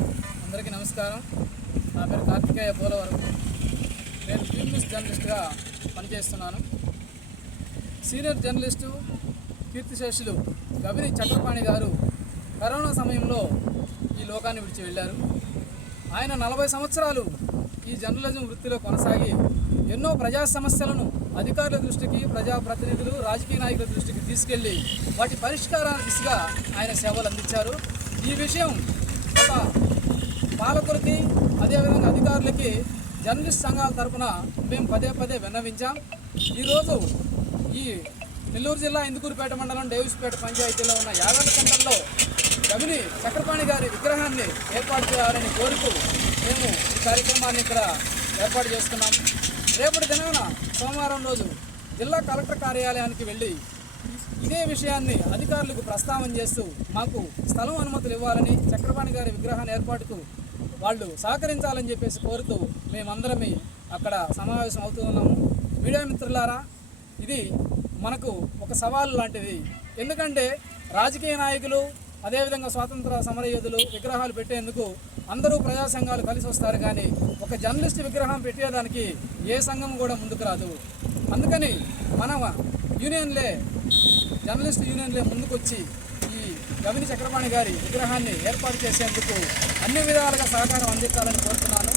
అందరికీ నమస్కారం. నా పేరు కార్తికేయ పోలవరం. నేను ఫీల్డ్ న్యూస్ జర్నలిస్ట్గా పనిచేస్తున్నాను. సీనియర్ జర్నలిస్టు కీర్తిశేషులు గవిని చక్రపాణి గారు కరోనా సమయంలో ఈ లోకాన్ని విడిచి వెళ్ళారు. ఆయన 40 సంవత్సరాలు ఈ జర్నలిజం వృత్తిలో కొనసాగి ఎన్నో ప్రజా సమస్యలను అధికారుల దృష్టికి, ప్రజాప్రతినిధులు, రాజకీయ నాయకుల దృష్టికి తీసుకెళ్లి వాటి పరిష్కారాల దిశగా ఆయన సేవలు అందించారు. ఈ విషయం ఒక పాలకులకి, అదేవిధంగా అధికారులకి జర్నలిస్ట్ సంఘాల తరఫున మేము పదే పదే విన్నవించాం. ఈరోజు ఈ నెల్లూరు జిల్లా ఇందుకూరుపేట మండలం డేవిస్పేట పంచాయతీలో ఉన్న యాగంట సెంటర్లో గవిని చక్రపాణి గారి విగ్రహాన్ని ఏర్పాటు చేయాలని కోరుతూ మేము ఈ కార్యక్రమాన్ని ఇక్కడ ఏర్పాటు చేస్తున్నాం. రేపటి దినాన సోమవారం రోజు జిల్లా కలెక్టర్ కార్యాలయానికి వెళ్ళి ఇదే విషయాన్ని అధికారులకు ప్రస్తావన చేస్తూ మాకు స్థలం అనుమతులు ఇవ్వాలని, చక్రపాణి గారి విగ్రహాన్ని ఏర్పాటుకు వాళ్ళు సహకరించాలని చెప్పేసి కోరుతూ మేమందరమే అక్కడ సమావేశం అవుతూ ఉన్నాము. మీడియా మిత్రులారా, ఇది మనకు ఒక సవాలు లాంటిది. ఎందుకంటే రాజకీయ నాయకులు, అదేవిధంగా స్వాతంత్ర సమరయోధులు విగ్రహాలు పెట్టేందుకు అందరూ ప్రజా సంఘాలు కలిసి వస్తారు, కానీ ఒక జర్నలిస్ట్ విగ్రహం పెట్టేదానికి ఏ సంఘం కూడా ముందుకు రాదు. అందుకని మన జర్నలిస్ట్ యూనియన్లే ముందుకొచ్చి ఈ గవిని చక్రపాణి గారి విగ్రహాన్ని ఏర్పాటు చేసేందుకు అన్ని విధాలుగా సహకారం అందించాలని కోరుతున్నాను.